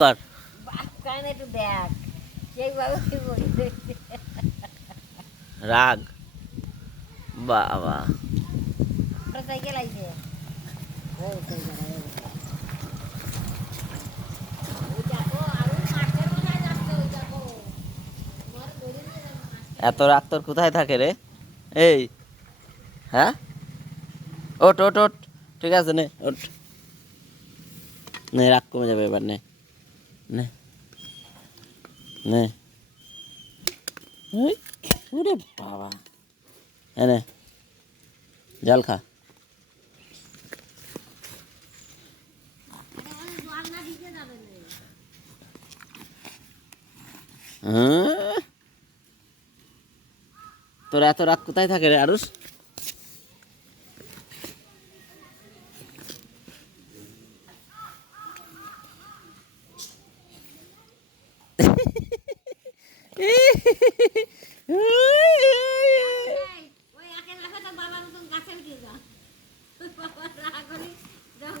কর কারণ একটু দেখ সেইভাবে কি বলছে রাগ বাবা সাইকেল আইছে এত রাগ তোর কোথায় থাকে রে এই হ্যাঁ ওট ওট ওট ঠিক আছে নে ওট নে রাগ কমে যাবে এবার নে নে নে এই, ওরে বাবা এনে জল খা হ্যাঁ? তোর এত রাগ কোথায় থাকে রে আরুষ ওই একের বাবা মতন গাছে উঠে যা বাবা রাগ হলে যখন